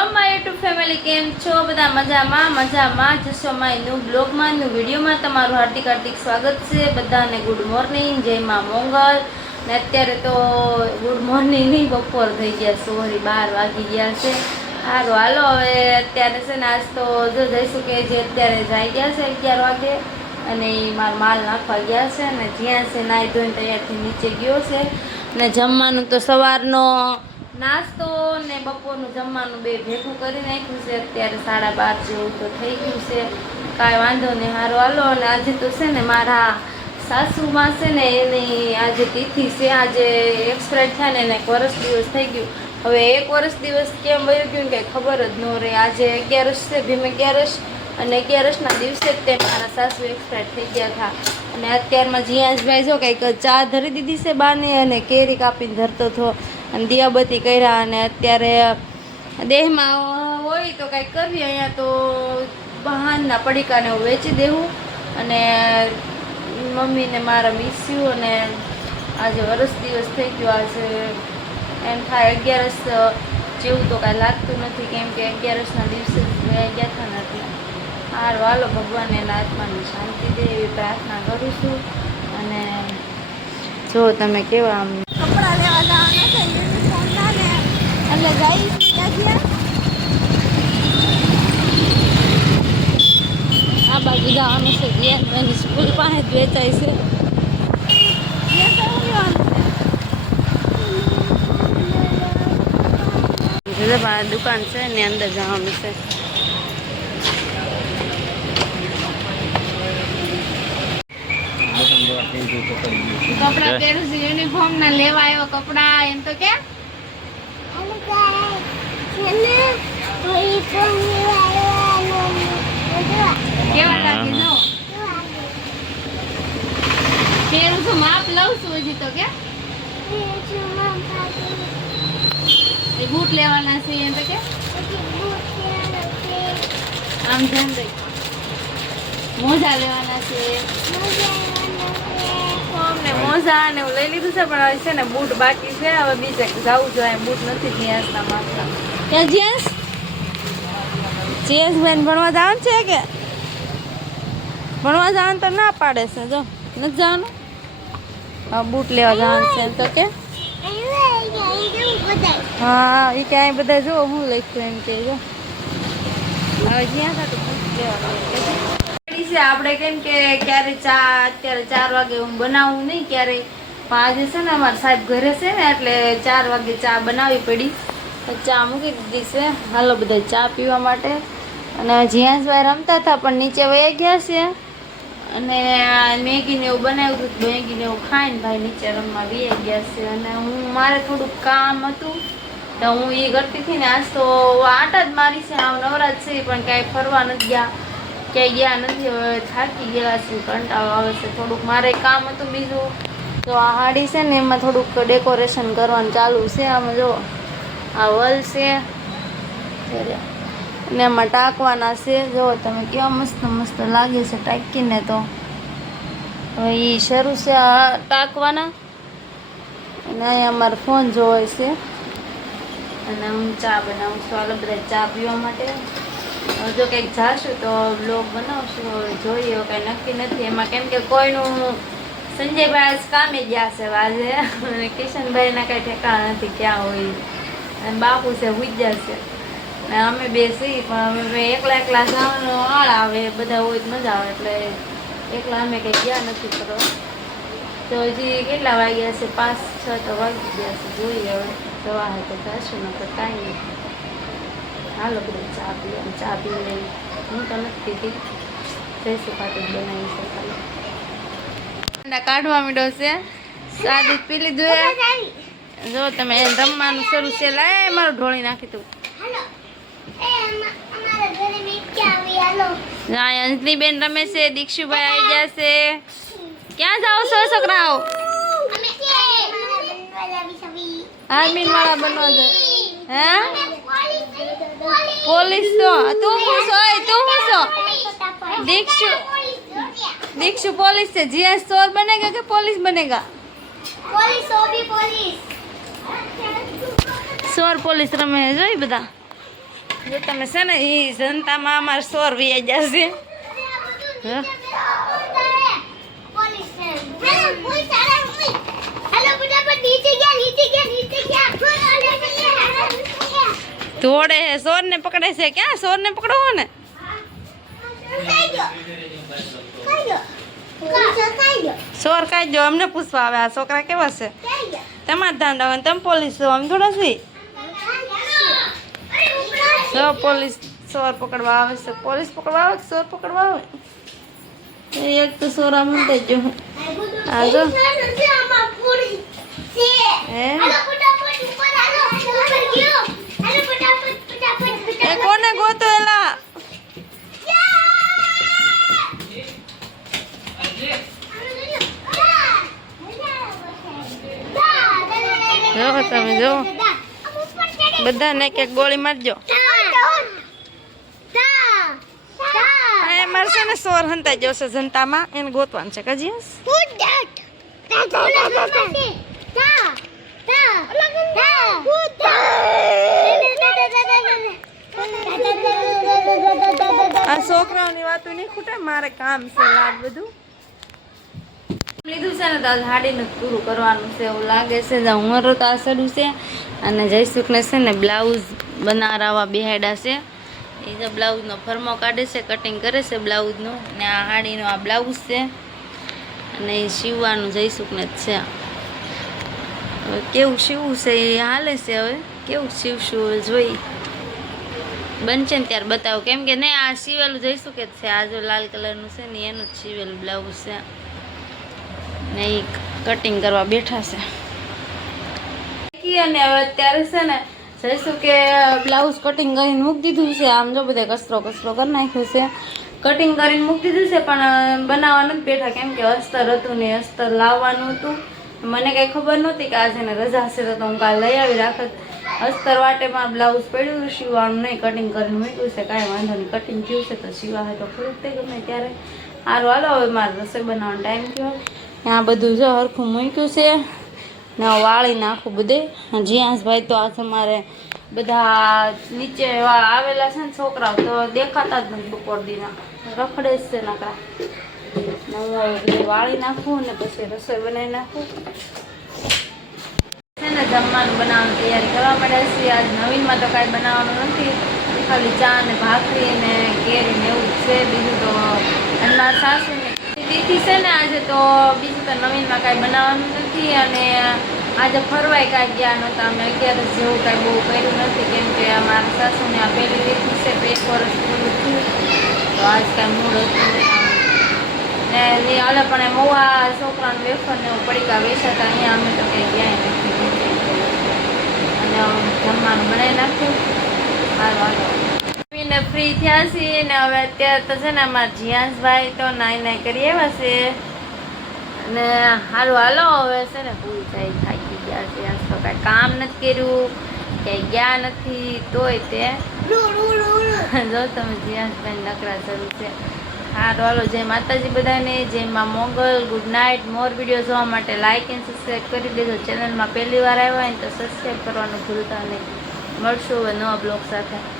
Hello my YouTube family, કેમ છો બધા? મજામાં જશો માય ન્યૂ બ્લોગમાં ન્યૂ વિડીયોમાં તમારું હાર્દિક સ્વાગત છે બધાને. ગુડ મોર્નિંગ, જય માં મોંગલ. ને અત્યારે તો ગુડ મોર્નિંગ નહીં, બપોર થઈ ગયા, સોરી 12 વાગી ગયા છે. સારું હાલો, હવે અત્યારે છે ને આજ તો જો જઈશું કે જે અત્યારે જાય ગયા છે 11 વાગે, અને એ માલ નાખવા ગયા છે. અને જ્યાં છે નાહી ધોઈને તૈયારથી નીચે ગયો છે. ને જમવાનું તો સવારનો નાસ્તો ને બપોરનું જમવાનું બે ભેગું કરી નાખ્યું છે. અત્યારે 12:30 જેવું તો થઈ ગયું છે. કાંઈ વાંધો નહીં, સારું હાલો. અને આજે તો છે ને મારા સાસુમાં છે ને એની આજે તિથિ છે. આજે એક્સપાયર થયા ને એને 1 વર્ષ દિવસ થઈ ગયું. હવે 1 વર્ષ દિવસ કેમ વયું ગયું કે ખબર જ ન રહે. આજે 11 છે, ભીમ 11, અને 11ના દિવસે જ તે મારા સાસુ એક્સપાયર થઈ ગયા હતા. અને અત્યારમાં જીયાસભાઈ જો કંઈક ચા ધરી દીધી છે બાને, અને કેરી કાપીને ધરતો હતો, અને દિયાબત્તી કર્યા. અને અત્યારે દેહમાં હોય તો કંઈક કરીએ. અહીંયા તો બહારના પડીકાને હું વેચી દેવું. અને મમ્મીને મારા મિસ્યું, અને આજે વરસ દિવસ થઈ ગયો. આજે એમ થાય 11 જેવું તો કાંઈ લાગતું નથી, કેમ કે 11ના દિવસે ગયા હતા નથી. સારું હાલો, ભગવાન એના આત્માની શાંતિ દે એવી પ્રાર્થના કરું છું. અને જો તમે કેવા આમ કપડાં લેવા જવાના છે યુનિફોર્મના ને, એટલે જઈશ ત્યાં આ બાજુ જવાનું છે. એની સ્કૂલ પાસે જ વેચાય છે. દુકાન છે ને અંદર જવાનું છે. કપડા પહેરું છું, યુનિફોર્મ ના લેવા આવ્યો કપડા. એમ તો કે કેવા લાગે જો પહેરું છું, માપ લઉં છું હજી તો. કે બૂટ લેવાના છે એમ તો કે આમ ધ્યાન દઈ. મોજા લેવાના છે, મોજા ને હું લઈ લીધું છે, પણ હવે છે ને બૂટ બાકી છે. હવે બીજે જવું જોઈએ, બૂટ નથી જીયાસના માપના. ત્યાં જીયાસ બેન ભણવા જવાનું છે કે ભણવા જવાનું તો ના પાડે છે. જો નથી જવાનું, બૂટ લેવા જવાનું છે એમ તો કે. હા એ ક્યાંય બધા જો હું લખ્યું એમ કે જો હવે જ્યાં ખાતું બૂટ લેવાનું છે. આપણે કેમ કે ક્યારે ચા અત્યારે 4 વાગે હું બનાવું નહીં ક્યારે, પણ આજે છે ને અમારા સાહેબ ઘરે છે ને, એટલે 4 વાગે ચા બનાવવી પડી. ચા મૂકી દીધી છે. હાલો બધા ચા પીવા માટે. અને જીયાસભાઈ રમતા હતા પણ નીચે વહી ગયા છે. અને મેગીને એવું બનાવ્યું હતું, મેગીને એવું ખાઈને ભાઈ નીચે રમવા વહી ગયા છે. અને હું મારે થોડુંક કામ હતું તો હું એ કરતી હતી ને. આજ તો આટા જ મારી છે, આમ નવરાજ છે, પણ કાંઈ ફરવા નથી ગયા, ક્યાંય ગયા નથી. હવે થાકી ગયા છે, કંટાળો આવે છે. થોડુંક મારે કામ હતું બીજું. તો આ હાડી છે ને એમાં થોડુંક ડેકોરેશન કરવાનું ચાલુ છે. આમાં જો આ વલ છે ને એમાં ટાંકવાના છે. જો તમે કેવા મસ્ત મસ્ત લાગે છે ટાંકીને. તો હવે એ શરૂ છે આ ટાંકવાના. અને અહીંયા અમારો ફોન જોવાય છે. અને હું ચા બનાવું છું. હાલો બધા ચા પીવા માટે. જો કંઈક જાશું તો બ્લોગ બનાવશું. હવે જોઈએ, કાંઈ નક્કી નથી એમાં, કેમ કે કોઈનું સંજયભાઈ આજ કામે ગયા છે આજે, અને કિશનભાઈના કાંઈ ઠેકાણા નથી ક્યાં હોય. અને બાપુ છે હુઈ છે. ને અમે બે સી, પણ અમે એકલા જવાનો આળ આવે, બધા હોય તો મજા આવે, એટલે એકલા અમે કંઈ ગયા નથી કરવા. તો હજી કેટલા વાગ્યા છે? 5-6 તો વાગી ગયા છે. જોઈએ હવે જવા હે તો જશું, નકર કાંઈ નહીં. હાલો બધા ચા પીવા, ચા પી લઈ. હું તો નથી પીતી, જઈશું પાટી બનાવી છે ખાલી. કાઢવા માંડ્યો છે. સાદી પી લીધું. જો તમે રમવાનું શરૂ છે. લાય મારું ઢોળી નાખી તું. અંજલી બેન રમે છે, દીક્ષુભાઈ આવી ગયા છે. ક્યાં જાઓ છો છોકરાઓ? આર્મી વાળા બનવા જાય. હે પોલીસ તો તું શું છો? दीक्षु पुलिस से जीएस चोर बनेगा कि पुलिस बनेगा? चोर पुलिस रमे जो बता જો તમે છે ને એ જનતામાં અમારે સોર વી જશે હા થોડે સોર ને પકડે છે ક્યાં સોર ને પકડો ને સોર કાઢ જો અમને પૂછવા આવે આ છોકરા કેવા છે તમારે ધ્યાન રાખો તમે પોલીસ છો આમ થોડા છે જો પોલીસ સોર પકડવા આવે છે પોલીસ પકડવા આવે સોર પકડવા આવે એક તો સોર આમ જ જો આ જો એ કોને ગોતો એલા જો તમે જો બધાને એક એક ગોળી મારજો એ મારશે ને સોર હંતા જશે જનતામાં એને ગોતવાનું છે કજી આ છોકરાઓની વાતો નહીં ખૂટે મારે કામ છે લાડ બધું લીધું છે ને તો હાડીનું પૂરું કરવાનું છે એવું લાગે છે ઉમરો તો આ સડું છે અને જયસુખને છે ને બ્લાઉઝ બનાવવા બેહાડ્યા છે એ તો બ્લાઉઝનો ફરમો કાઢે છે કટિંગ કરે છે બ્લાઉઝનું ને આ હાડીનો આ બ્લાઉઝ છે અને એ સીવવાનું જયસુખને જ છે હવે કેવું સીવવું છે એ હાલે છે હવે કેવું સીવશું હવે જોઈ બનશે ને ત્યારે બતાવું કેમ કે નહીં આ સીવેલું જઈશું કે છે આ જો લાલ કલરનું છે ને એનું જ સીવેલું બ્લાઉઝ છે ને એ કટિંગ કરવા બેઠા છે અને હવે અત્યારે છે ને જઈશું કે બ્લાઉઝ કટિંગ કરીને મૂકી દીધું છે આમ જો બધે કચરો કરી નાખ્યો છે કટિંગ કરીને મૂકી દીધું છે પણ બનાવવાનું જ બેઠા કેમ કે અસ્તર હતું ને અસ્તર લાવવાનું હતું મને કંઈ ખબર નહોતી કે આજે ને રજા હશે તો હું કાલે લઈ આવી રાખત અસ્તર વાટે મારું બ્લાઉઝ પડ્યું સીવાનું નહીં કટિંગ કરીને મૂક્યું છે કાંઈ વાંધો નહીં કટિંગ થયું છે તો સીવા હોય તો ખરું જ ગમે ત્યારે સારું હાલો હવે મારે રસોઈ બનાવવાનો ટાઈમ થયો ત્યાં બધું જો હરખું મૂક્યું છે ને વાળી નાખું બધે જીયાસભાઈ તો આજે મારે બધા નીચે આવેલા છે ને છોકરાઓ તો દેખાતા જ નથી બપોર દીના રખડે જ છે નકરા હું બધું વાળી નાખું ને પછી રસોઈ બનાવી નાખું છે ને જમવાનું બનાવવાની તૈયારી કરવા માંડ્યા છીએ આજ નવીનમાં તો કાંઈ બનાવવાનું નથી ખાલી ચા ને ભાખરી ને કેરી ને એવું જ છે બીજું તો એમના સાસુ ને તિથિ છે ને આજે તો બીજું તો નવીનમાં કાંઈ બનાવવાનું નથી અને આજે ફરવાય કાંઈ ગયા નહોતા અમે 11 જેવું કાંઈ બહુ કર્યું નથી કેમ કે અમારા સાસુને આ પહેલી તિથિ છે 1 વર્ષ પૂરું થયું તો આજ કાંઈ મૂળ હતું ને હાલે પણ એ મવા છોકરાનું વેફર ને એવું પડીકા વેચાતા અહીંયા અમે તો કંઈ ગયા નથી અને જમવાનું બનાવી નાખ્યું હાલો ને ફ્રી થયા છીએ ને હવે અત્યારે તો છે ને અમારા જીયાસભાઈ તો નાઈ કરી એવા છે અને હાલો હવે છે ને પૂરી થાય થાકી ગયા છે આજ તો કાંઈ કામ નથી કર્યું ક્યાંય ગયા નથી તોય તે જો તમે જીયાસભાઈ નકરા શરૂ છે હાલો જય માતાજી બધાને જય માં Mogal good night more video જોવા માટે લાઇક એન્ડ સબસ્ક્રાઈબ કરી દેજો ચેનલમાં પહેલી વાર આવ્યા હોય તો સબસ્ક્રાઈબ કરવાનું ભૂલતા નહીં મળશું હવે નવા બ્લોગ સાથે